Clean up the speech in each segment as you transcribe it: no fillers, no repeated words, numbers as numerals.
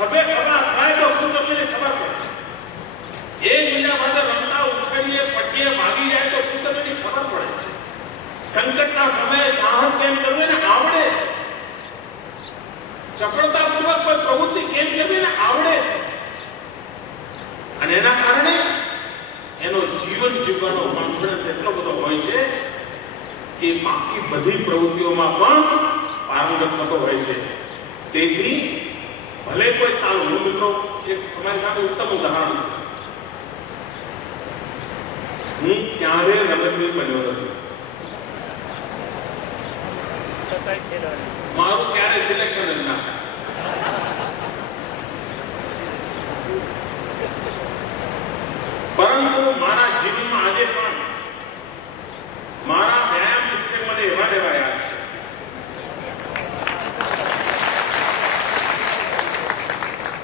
ખભે ખભા થાય તો શું તમને ખબર પડે? એકબીજા માટે રમતા ઉછળીએ પટીએ ભાગી જાય તો શું તમને ખબર પડે છે? સંકટના સમયે સાહસ કેમ કરવું એને આવડે છે. ચપળતાપૂર્વક કોઈ પ્રવૃત્તિ કેમ કરવી એને આવડે છે. અને એના કારણે એનો જીવન જીવવાનો કોન્ફિડન્સ એટલો બધો હોય છે કે બાકી બધી પ્રવૃત્તિઓમાં પણ પારંગત થતો હોય છે. તેથી ભલે કોઈ તાલ હું મિત્રો એક તમારી પાસે ઉત્તમ ઉદાહરણ છે. હું ક્યારે રમતવીર બન્યો નથી. મારું ક્યારે સિલેક્શન જ ના થાય. પરંતુ મારા જીવનમાં આજે પણ મારા વ્યાયામ શિક્ષક મને એવા એવા યાદ છે.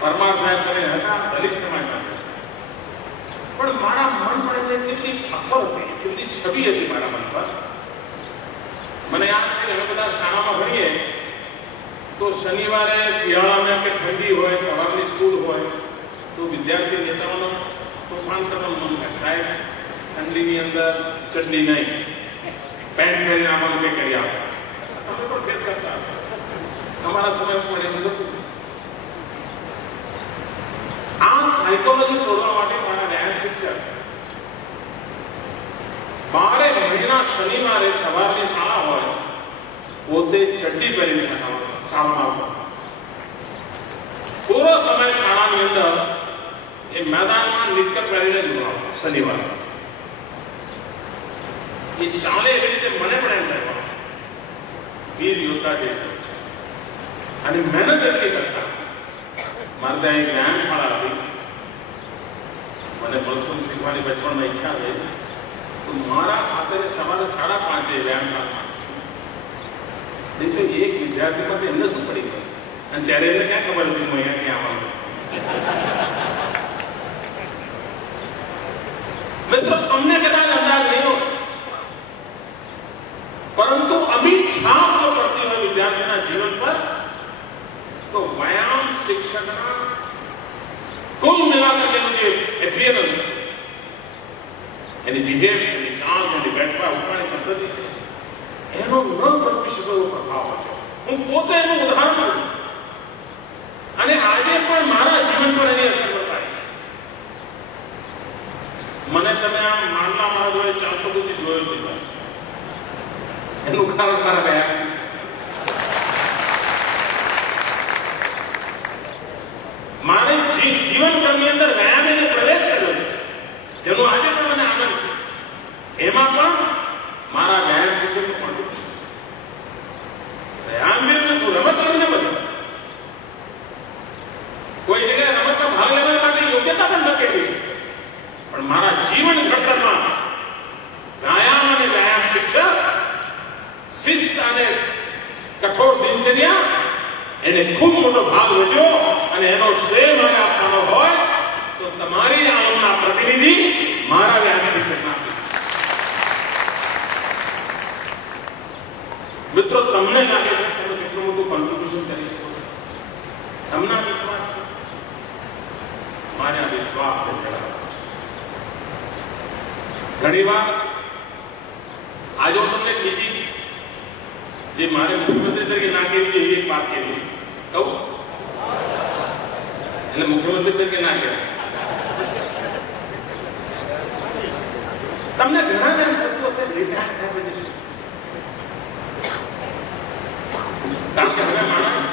પરમાર સાહેબ મને હતા દલિત સમાજના, પણ મારા મન પર એને કેટલી અસર હતી, કેટલી છબી હતી મારા મન પર. મને યાદ છે અમે બધા શાળામાં ભણીએ તો શનિવારે શિયાળામાં કે ઠંડી હોય, સવારની સ્કૂલ હોય તો વિદ્યાર્થી નેતાઓનો તોફાન કરવાનું મન થાય. સાહેબ ઠંડીની અંદર ચડ્ડી નહીં, પેન્ટ પહેરીને આમાં કંઈ કરી આપે. અમે પણ ફેસ કરતા અમારા સમય પણ એવું હતું. આ સાયકોલોજી તોડવા માટે મારા વ્યાયામ શિક્ષક 12 મહિના શનિવારે સવારની શાળા હોય પોતે ચડ્ડી પહેરીને શાળામાં આવતા. પૂરો સમય શાળાની અંદર એ મેદાનમાં નિક્કર પહેરીને જ ભણાવતા. શનિવારે એ ચાલે એવી રીતે મને પણ એમ થાય વીર યોદ્ધા જે અને મહેનત એટલી કરતા. મારે ત્યાં એક વ્યાયામ શાળા હતી. મને બળસું શીખવાની બચપણમાં ઈચ્છા થઈ તો મારા ખાતરે સવારે 5:30 વ્યાયામ શાળામાં એક વિદ્યાર્થી માટે એમને શું પડી ગયું. અને ત્યારે એને ક્યાં ખબર હતી હું અહીંયા ક્યાં આવવાનું. મિત્રો તમને કદાચ અંદાજ નહીં હોય, પરંતુ અમિત છાપ જો પડતી હોય વિદ્યાર્થીના જીવન પર તો વ્યાયામ શિક્ષકના કુલ મિલાकर એનું જે એપિયરન્સ, એની બિહેવ, એની ચાલ, એની બેઠવા ઉઠવાની પદ્ધતિ છે એનો ન તરફી શકો એવો પ્રભાવ હશે. હું પોતે એનું ઉદાહરણ છું અને આજે પણ મારા જીવન પર એની અસર થાય છે. મને તમે આમ માંડલા મારા જોડે ચાલતો બધી જોયો નથી. એનું કારણ મારા વ્યાયામ શિક્ષક. મારે જીવનની અંદર વ્યાયામ એને પ્રવેશ કર્યો છે જેનો આજે પણ મને આનંદ છે. એમાં પણ મારા વ્યાયામ શિક્ષક પણ વ્યાયામ હું રમત કરીને બધું કોઈ જગ્યાએ રમતમાં ભાગ લેવા માટે યોગ્યતા પણ ન કેળવી શકે, પણ મારા જીવન ઘડતરમાં વ્યાયામ અને વ્યાયામ શિક્ષક, શિસ્ત અને કઠોર દિનચર્યા એને ખૂબ મોટો ભાગ લીધો. અને એનો શ્રેય મારે આપવાનો હોય તો તમારી આલમના પ્રતિનિધિ મારા વ્યાયામ શિક્ષકના છે. મિત્રો તમને લાગે છે તમે કેટલું મોટું કોન્ટ્રીબ્યુશન કરી શકો છો? તમને વિશ્વાસ છે? મારે આ વિશ્વાસ ઘણી વાર આજે હું તમને કીધી જે મારે મુખ્યમંત્રી તરીકે ના કેવી છે એવી એક વાત કેવી છે કહું એટલે મુખ્યમંત્રી તરીકે ના કહેવાય. તમને ઘણા એમ થતું હશે કારણ કે હવે માણસ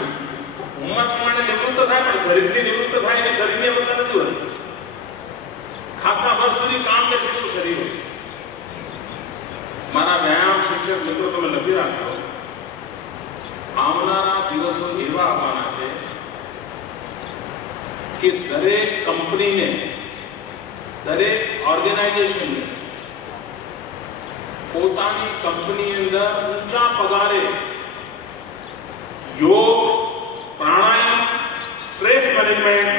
ઉંમર પ્રમાણે નિવૃત્ત થાય પણ શરીરની નિવૃત્ત થાય એની શરીરની અવસ્થા નથી હોતી. ખાસા વર્ષ સુધી કામ કરે તેટલું શરીર હોય. મારા વ્યાયામ શિક્ષક મિત્રો તમે લખી રાખો આવનારા દિવસો એવા આવવાના છે કે દરેક કંપનીને, દરેક ઓર્ગેનાઇઝેશનને પોતાની કંપની અંદર ઊંચા પગારે યોગ, પ્રાણાયામ, સ્ટ્રેસ મેનેજમેન્ટ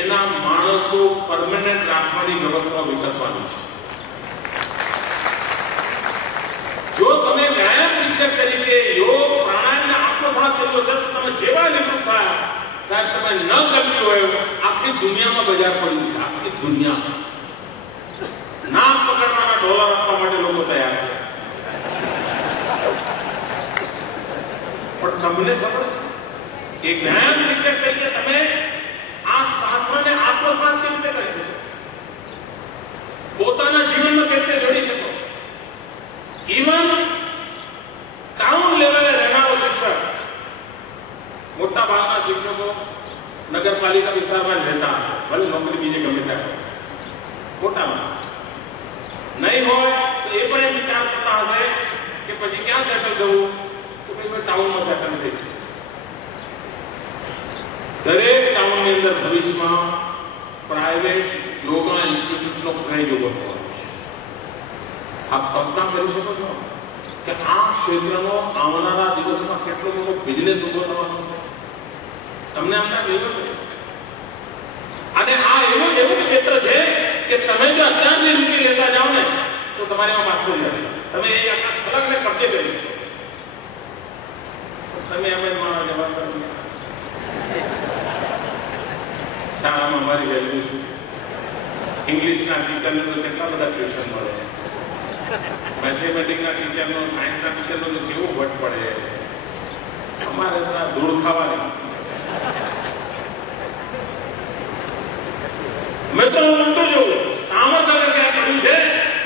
એના માણસો પરમેનન્ટ રાખવાની વ્યવસ્થા વિકસવાની છે. જો તમે વ્યાયામ શિક્ષક તરીકે યોગ, પ્રાણાયામને આત્મસાત કર્યો છે તો તમે જેવા નિવૃત્ત થયા સાહેબ તમે ન ગમ્યું આખી દુનિયામાં બજાર પડ્યું છે, આખી દુનિયામાં નાક પકડવાના ડોલર આપવા માટે લોકો તૈયાર છે. પણ તમને ખબર છે કે જ્ઞાન શિક્ષક તરીકે તમે આ શાસ્ત્રને આત્મસાત કેવી રીતે કરી શકો, પોતાના જીવનમાં કેવી રીતે જોડી શકો? ઇવન ટાઉન લેવલે રહેનારો શિક્ષક, મોટા ભાગના શિક્ષકો નગરપાલિકા વિસ્તારમાં રહેતા હશે, ભલે નોકરી બીજે ગમે ત્યાં મોટા ભાગ નહીં હોય તો એ પણ એમ વિચાર કરતા હશે કે પછી ક્યાં સેટલ થવું, તો ભાઈ ટાઉનમાં સેટલ થઈ. દરેક ટાઉનની અંદર ભવિષ્યમાં પ્રાઇવેટ યોગા ઇન્સ્ટિટ્યૂટનો ક્રેઝ ઉભો થવાનો છે. આપ કલ્પના કરી શકો છો કે આ ક્ષેત્રનો આવનારા દિવસમાં કેટલો મોટો બિઝનેસ ઉભો થવાનો છે? તમને આમ ના કહ્યું. અને આ એવું ક્ષેત્ર છે કે તમે જો અત્યારની રૂચિ લેતા જાઓ ને તો તમારીમાં માસ્ટર જશે. તમે એ આખા કલાકને કબજે કરી શકો. તમે એમ જ મારો જવાબ કરો. શાળામાં મારી વેલ્યુ શું? ઇંગ્લિશના ટીચરને તો કેટલા બધા ટ્યુશન મળે, મેથેમેટિકના ટીચરનો, સાયન્સના ટીચરનો તો કેવું વટ પડે. અમારે ધૂળ ખાવાની. મિત્રો ઉલટું જોઉં, સામર્થ્ય ક્યાં પડ્યું છે?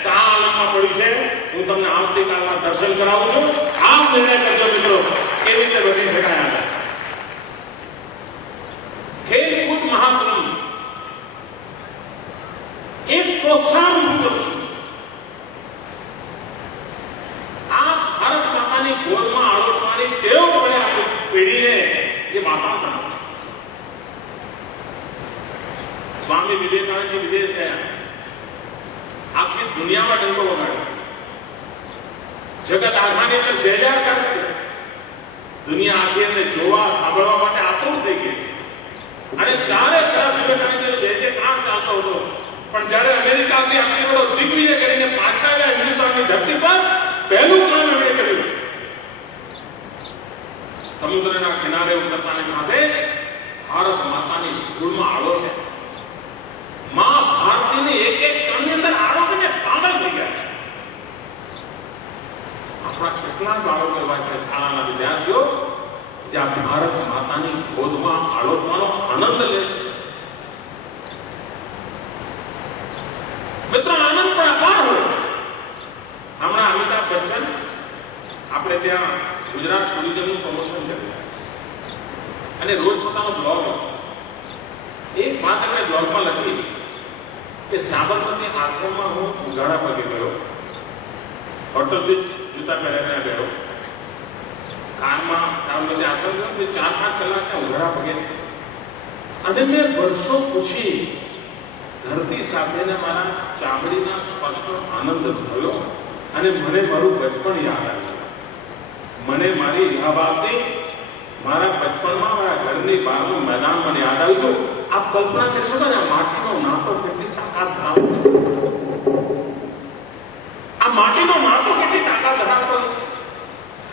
તો આ આલમમાં પડ્યું છે. હું તમને આવતીકાલના દર્શન કરાવું છું. આપ નિર્ણય કરજો મિત્રો કેવી રીતે બની શકાય. ખેલકૂદ મહાકુંભ એક પ્રોત્સાહન કરું છું. આ ભારત માતાની ગોદમાં આળોટવાની ટેવ પડે આપણી પેઢીને, એ માતા. સ્વામી વિવેકાનંદજી વિદેશ ગયા, આખી દુનિયામાં ડંકો વગાડ્યો, જગત આખાની અંદર જયજયકાર કર્યો. દુનિયા આખી અંદર જોવા સાંભળવા માટે આતુર થઈ ગઈ. અને ચારે તરફ વિવેકાનંદનો જે કામ ચાલતો હતો, પણ જયારે અમેરિકાથી આટલી બધો દિગ્વિજય કરીને પાછા આવ્યા હિન્દુસ્તાનની ધરતી પર, પહેલું કામ એમણે કર્યું, સમુદ્રના કિનારે ઉતરતાની સાથે ભારત માતાની ધૂળમાં આળોટે. માં ભારતીની એક એક કણની અંદર આળોટીને પાગલ થઈ ગયા. આપણા કેટલા બાળકો એવા છે, શાળાના વિદ્યાર્થીઓ, જ્યાં ભારત માતાની ગોદમાં આળોટવાનો આનંદ લે છે. મિત્રો આનંદ પણ અપાર હોય છે. હમણાં અમિતાભ બચ્ચન આપણે ત્યાં ગુજરાત ટુરિઝમનું પ્રમોશન કર્યું અને રોજ પોતાનો બ્લોગ હતો. એક વાત એમણે બ્લોગમાં લખી કે સાબરમતી આશ્રમમાં હું ઉઘાડા પગે ગયો, હોટલથી જૂતા પહેરીને ગયો, કારમાં સાબરમતી આશ્રમ ગયો, 4-5 કલાકના ઉઘાડા પગે. અને મેં વર્ષો પછી ધરતી સાથેના મારા ચામડીના સ્પર્શનો આનંદ થયો અને મને મારું બચપણ યાદ આવ્યું. મને મારી ઇલાહાબાદની મારા બચપણમાં મારા ઘરની બહારનું મેદાન મને યાદ આવ્યું. આપ કલ્પના કરી શકો ને, આ માટીનો નાતો કેટલી તાકાત ધરાવતો છે. આ માટીનો નાતો કેટલી તાકાત ધરાવતો છે.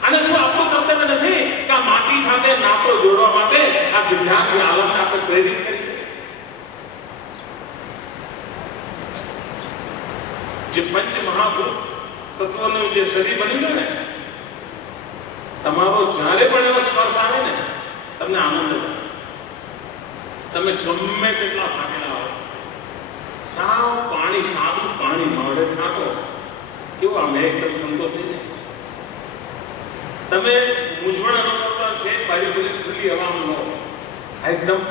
અને શું આપણું કર્તવ્ય નથી કે આ માટી સાથે નાતો જોડવા માટે આ વિદ્યાર્થી આલમને આપણે પ્રેરિત કરીએ? જે પંચ મહાભૂત તત્વોનું જે શરીર બની ગયું ને, તમારો જ્યારે પણ એવો સ્પર્શ આવે ને, તમને આનંદ થાય. તમે ગમે તેટલા થાકેલા હો, સાવ પાણી, સાદું પાણી મોઢે છાંટો, કેવું આમ એકદમ સંતોષ થઈ જાય. તમે મૂંઝવણ અનુભવતા છે, બારી બધી ખુલ્લી હવામાં લો, એકદમ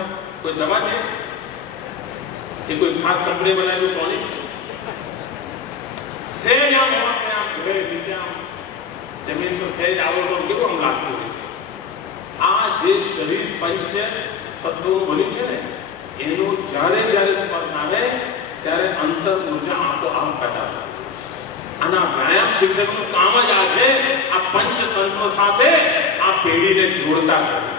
કોઈ દવા છે કે કોઈ ખાસ કંપની બનાવેલું ટોનિક છે, સહેજ આમ ઘરે નીચે આમ જમીન પર સહેજ આવો તો કેવું આમ લાગતું હોય છે. આ જે શરીર પંચ તત્વોનું બન્યું છે ને, એનું જ્યારે સ્પર્શ આવે ત્યારે અંતર ઉર્જા આપોઆપ પેદા થાય. આના વ્યાયામ શિક્ષકનું કામ જ આ છે, આ પંચતંત્ર સાથે આ પેઢીને જોડતા કરે.